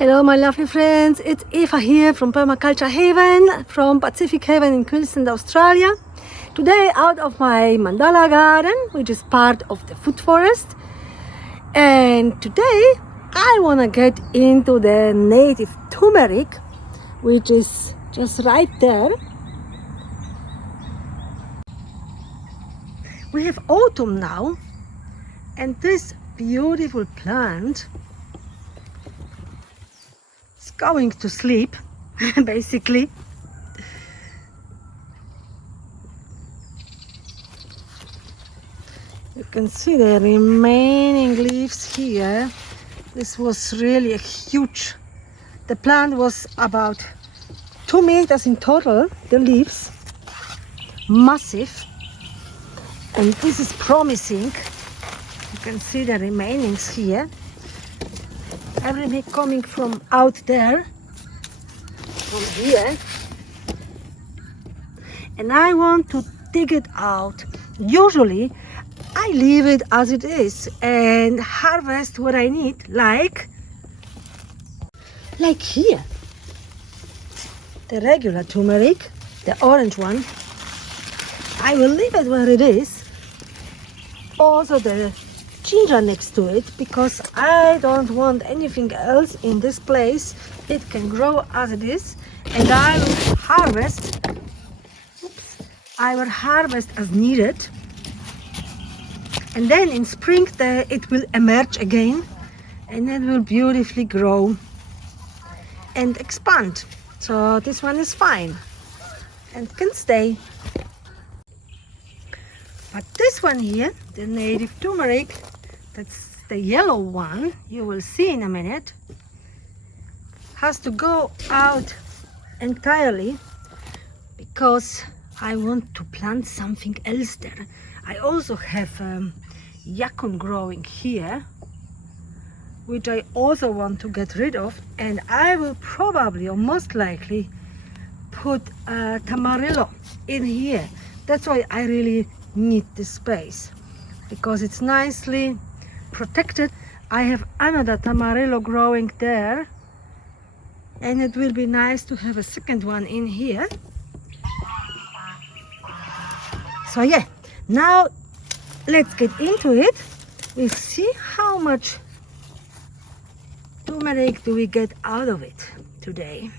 Hello my lovely friends, it's Eva here from Permaculture Haven, from Pacific Haven in Queensland, Australia. Today out of my mandala garden, which is part of the food forest. And today I want to get into the native turmeric, which is just right there. We have autumn now, and this beautiful plant is going to sleep, basically. You can see the remaining leaves here. This was really a huge, the plant was about 2 meters in total, the leaves, massive. And this is promising. You can see the remainings here. Everything coming from out there, from here. And I want to dig it out. Usually I leave it as it is and harvest what I need, like here. The regular turmeric, the orange one, I will leave it where it is. Also the ginger next to it, because I don't want anything else in this place. It can grow as it is, and I will harvest. I will harvest as needed, and then in spring it will emerge again, and it will beautifully grow and expand. So this one is fine and can stay. But this one here, the native turmeric, that's the yellow one, you will see in a minute, has to go out entirely because I want to plant something else there. I also have yacon growing here, which I also want to get rid of, and I will probably or most likely put tamarillo in here. That's why I really need this space, because it's nicely protected. I have another tamarillo growing there, and it will be nice to have a second one in here. So yeah, now let's get into it. We'll see how much turmeric do we get out of it today.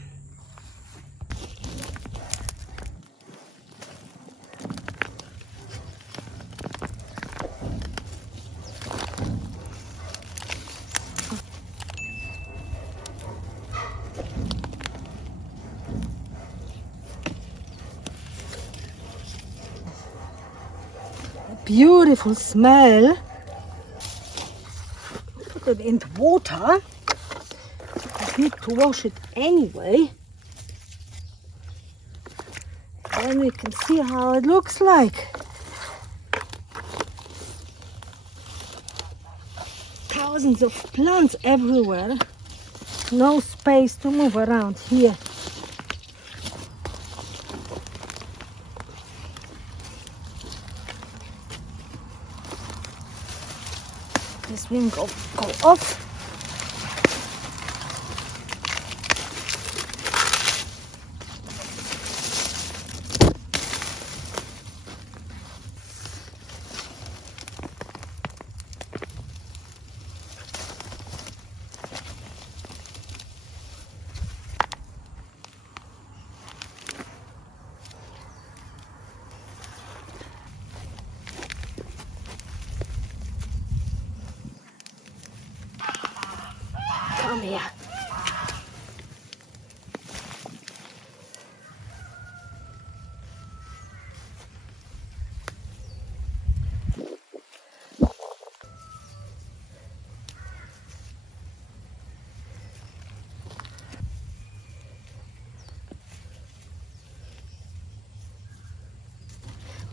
Beautiful smell. Put it into water. I need to wash it anyway. And you can see how it looks like. Thousands of plants everywhere. No space to move around here. This will go off. Come here.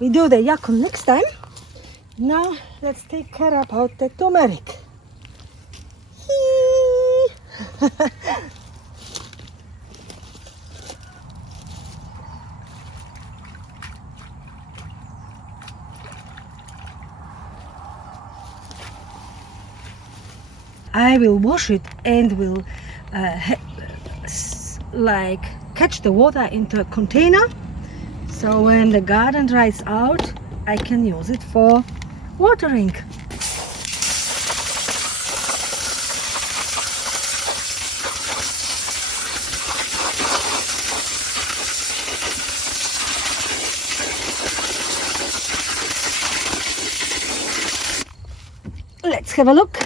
We do the yacon next time. Now let's take care about the turmeric. I will wash it and will like catch the water into a container, so when the garden dries out I can use it for watering. Let's have a look.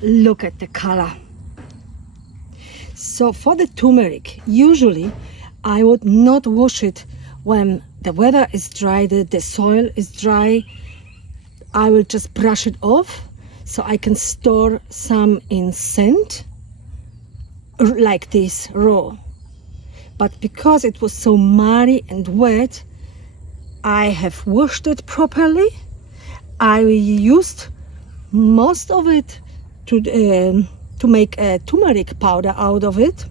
Look at the color. So for the turmeric, usually I would not wash it when the weather is dry, the soil is dry. I will just brush it off so I can store some in scent like this raw. But because it was so muddy and wet, I have washed it properly. I used most of it to make a turmeric powder out of it.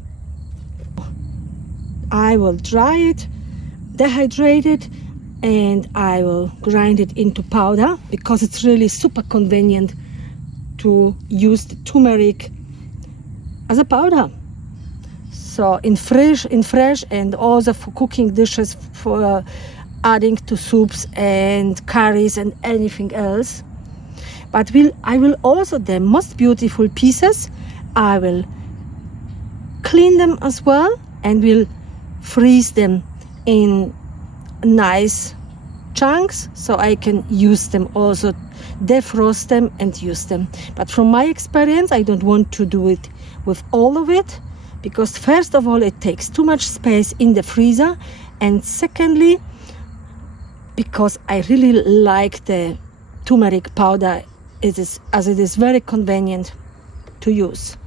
I will dry it, dehydrate it, and I will grind it into powder because it's really super convenient to use the turmeric as a powder. So in fresh and also for cooking dishes, for adding to soups and curries and anything else. But I will also, the most beautiful pieces, I will clean them as well and will freeze them in nice chunks so I can use them, also defrost them and use them. But from my experience, I don't want to do it with all of it because first of all it takes too much space in the freezer, and secondly because I really like the turmeric powder as it is very convenient to use.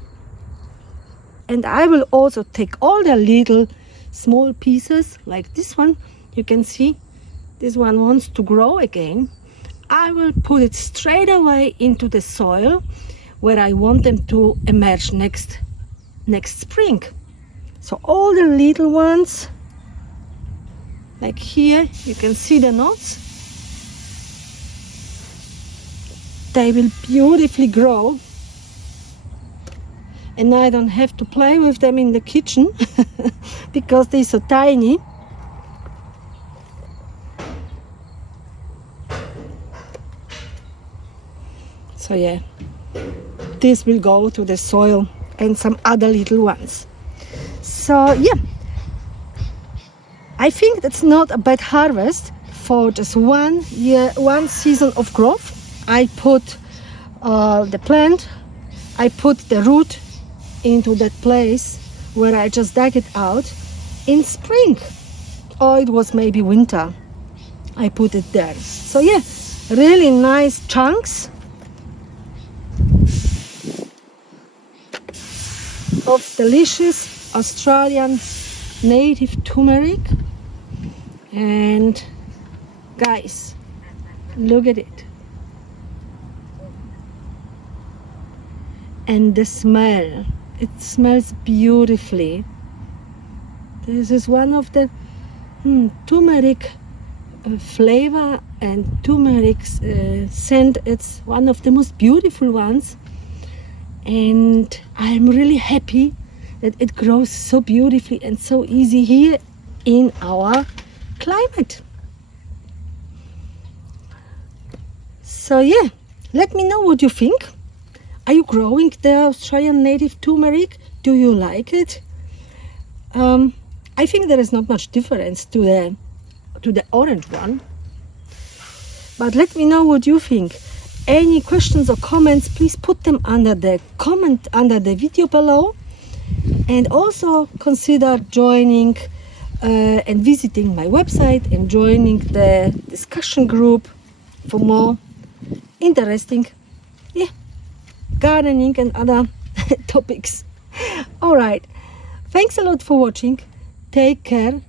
And I will also take all the little small pieces like this one. You can see this one wants to grow again. I will put it straight away into the soil where I want them to emerge next spring. So all the little ones, like here, you can see the knots. They will beautifully grow, and I don't have to play with them in the kitchen because they're so tiny. So yeah, this will go to the soil and some other little ones. So yeah, I think that's not a bad harvest for just 1 year, 1 season of growth. I put the plant, I put the root into that place where I just dug it out in spring, or it was maybe winter. I put it there. So yeah, really nice chunks of delicious Australian native turmeric. And guys, look at it. And the smell, it smells beautifully. This is one of the turmeric flavor and turmeric scent. It's one of the most beautiful ones, and I'm really happy that it grows so beautifully and so easy here in our climate. So yeah, let me know what you think. Are you growing the Australian native turmeric? Do you like it? I think there is not much difference to the orange one, but let me know what you think. Any questions or comments, please put them under the comment under the video below, and also consider joining and visiting my website and joining the discussion group for more interesting gardening and other topics. All right, thanks a lot for watching. Take care,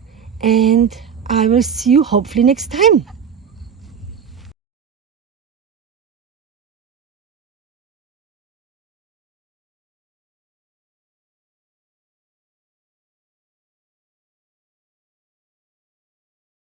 and I will see you hopefully next time.